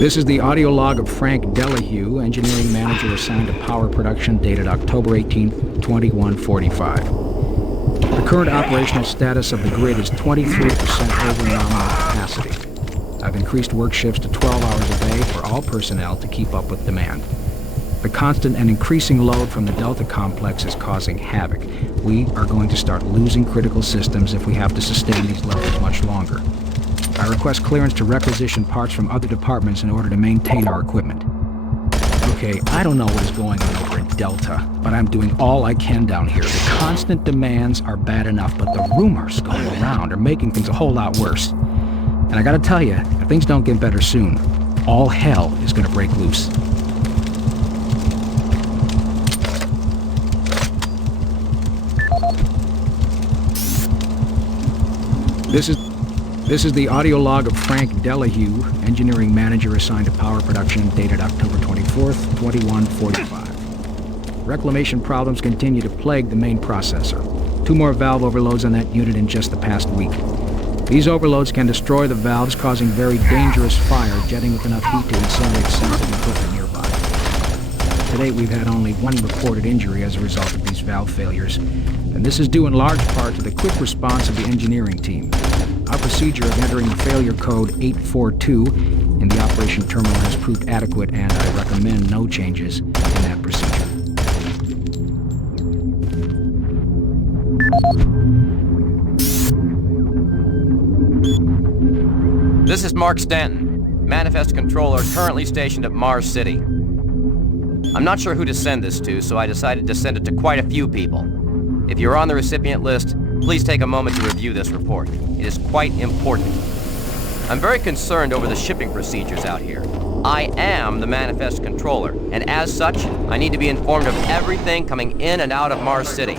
This is the audio log of Frank Delahue, engineering manager assigned to power production, dated October 18, 2145. The current operational status of the grid is 23% over nominal capacity. I've increased work shifts to 12 hours a day for all personnel to keep up with demand. The constant and increasing load from the Delta complex is causing havoc. We are going to start losing critical systems if we have to sustain these levels much longer. I request clearance to requisition parts from other departments in order to maintain our equipment. Okay, I don't know what is going on over at Delta, but I'm doing all I can down here. The constant demands are bad enough, but the rumors going around are making things a whole lot worse. And I gotta tell you, if things don't get better soon, all hell is gonna break loose. This is the audio log of Frank Delahue, engineering manager assigned to power production, dated October 24th, 2145. Reclamation problems continue to plague the main processor. 2 more valve overloads on that unit in just the past week. These overloads can destroy the valves, causing very dangerous fire, jetting with enough heat to incinerate sensitive equipment nearby. To date, we've had only 1 reported injury as a result of these valve failures, and this is due in large part to the quick response of the engineering team. Our procedure of entering the failure code 842 in the operation terminal has proved adequate, and I recommend no changes in that procedure. This is Mark Stanton, Manifest Controller currently stationed at Mars City. I'm not sure who to send this to, so I decided to send it to quite a few people. If you're on the recipient list, please take a moment to review this report. It is quite important. I'm very concerned over the shipping procedures out here. I am the Manifest Controller, and as such, I need to be informed of everything coming in and out of Mars City.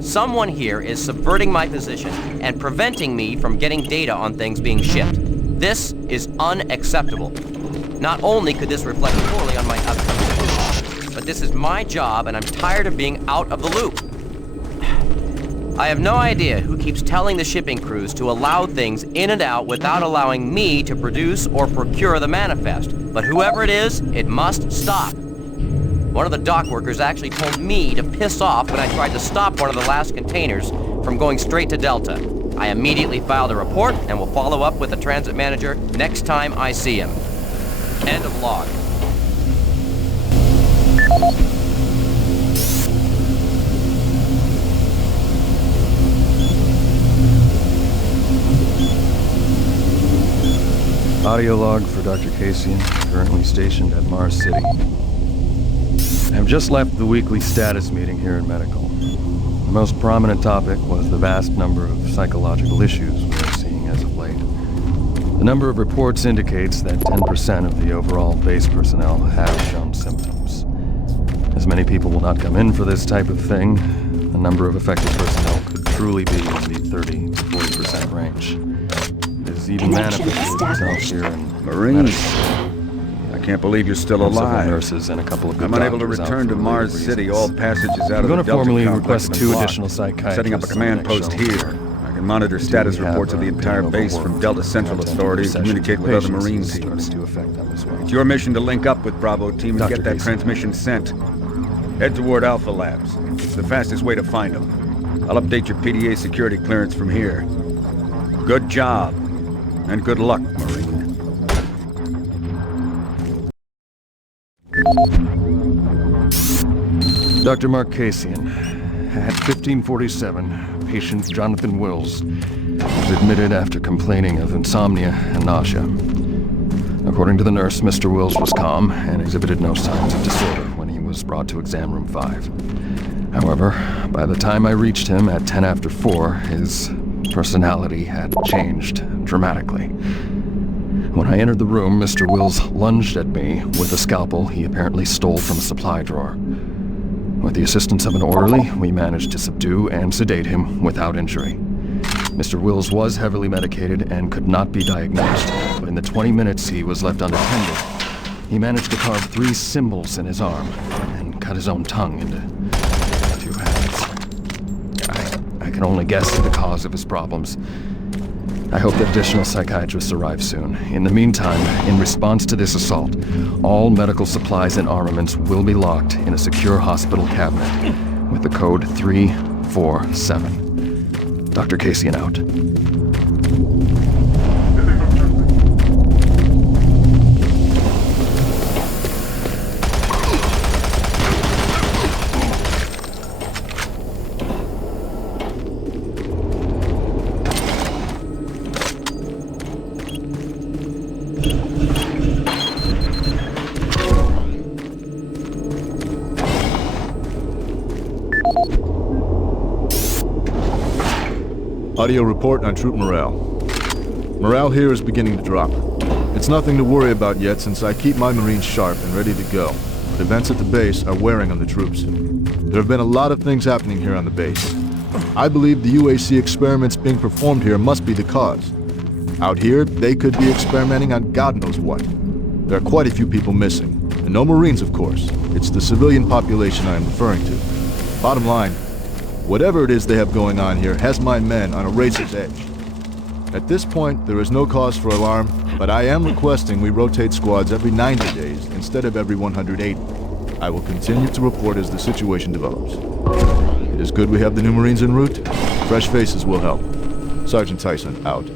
Someone here is subverting my position and preventing me from getting data on things being shipped. This is unacceptable. Not only could this reflect poorly on my upcoming mission, but this is my job, and I'm tired of being out of the loop. I have no idea who keeps telling the shipping crews to allow things in and out without allowing me to produce or procure the manifest. But whoever it is, it must stop. One of the dock workers actually told me to piss off when I tried to stop one of the last containers from going straight to Delta. I immediately filed a report and will follow up with the transit manager next time I see him. End of log. Audio log for Dr. Kasian, currently stationed at Mars City. I have just left the weekly status meeting here in Medical. The most prominent topic was the vast number of psychological issues we are seeing as of late. The number of reports indicates that 10% of the overall base personnel have shown symptoms. As many people will not come in for this type of thing, the number of affected personnel could truly be in the 30 to 40% range. Even manifested itself here in Marine. I can't believe you're still alive. Nurses and a couple of good I'm unable to return to Mars City. All passages out of the Delta formally complex request have been 2 blocked. additional psychiatrists. Setting up a command post here. I can monitor status reports of the entire base from Delta Central Authority and communicate with other Marine teams. It's your mission to link up with Bravo team and get that transmission sent. Head toward Alpha Labs. It's the fastest way to find them. I'll update your PDA security clearance from here. Good job. And good luck, Marine. Dr. Mark Kasian, at 1547, patient Jonathan Wills was admitted after complaining of insomnia and nausea. According to the nurse, Mr. Wills was calm and exhibited no signs of disorder when he was brought to exam room 5. However, by the time I reached him at 10 after 4, his personality had changed dramatically. When I entered the room, Mr. Wills lunged at me with a scalpel he apparently stole from a supply drawer. With the assistance of an orderly, we managed to subdue and sedate him without injury. Mr. Wills was heavily medicated and could not be diagnosed, but in the 20 minutes he was left unattended, he managed to carve 3 symbols in his arm and cut his own tongue into 2 halves. I can only guess at the cause of his problems. I hope that additional psychiatrists arrive soon. In the meantime, in response to this assault, all medical supplies and armaments will be locked in a secure hospital cabinet with the code 347. Dr. Kasian out. Audio report on troop morale. Morale here is beginning to drop. It's nothing to worry about yet since I keep my Marines sharp and ready to go, but events at the base are wearing on the troops. There have been a lot of things happening here on the base. I believe the UAC experiments being performed here must be the cause. Out here, they could be experimenting on God knows what. There are quite a few people missing, and no Marines, of course. It's the civilian population I am referring to. Bottom line, whatever it is they have going on here has my men on a razor's edge. At this point, there is no cause for alarm, but I am requesting we rotate squads every 90 days instead of every 180. I will continue to report as the situation develops. It is good we have the new Marines en route. Fresh faces will help. Sergeant Tyson, out.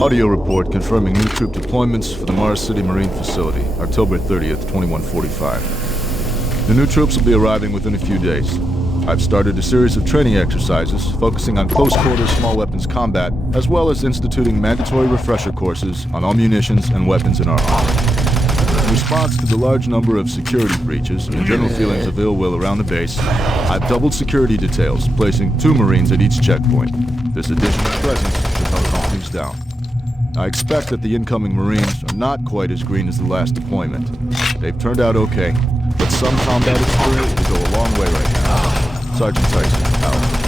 Audio report confirming new troop deployments for the Mars City Marine Facility, October 30th, 2145. The new troops will be arriving within a few days. I've started a series of training exercises focusing on close-quarters small weapons combat, as well as instituting mandatory refresher courses on all munitions and weapons in our army. In response to the large number of security breaches and general feelings of ill will around the base, I've doubled security details, placing 2 Marines at each checkpoint. This additional presence should help calm things down. I expect that the incoming Marines are not quite as green as the last deployment. They've turned out okay, but some combat experience will go a long way right now. Sergeant Tyson, out.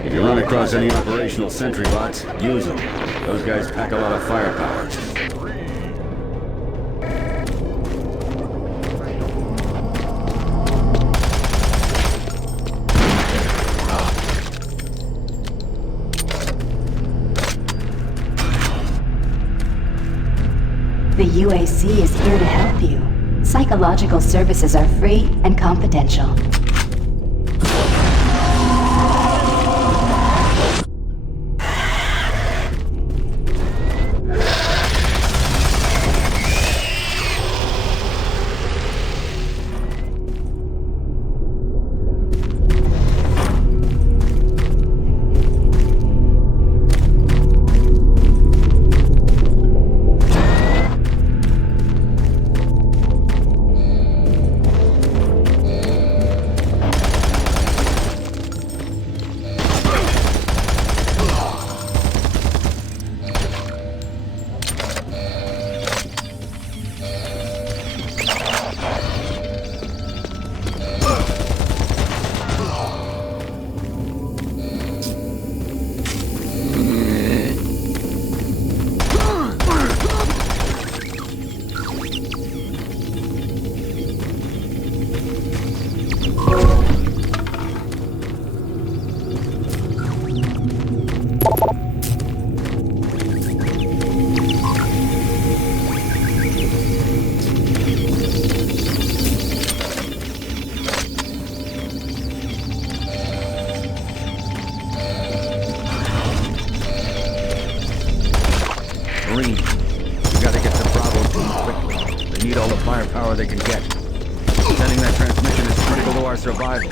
If you run across any operational sentry bots, use them. Those guys pack a lot of firepower. The UAC is here to help you. Psychological services are free and confidential. need all the firepower they can get. Sending that transmission is critical to our survival.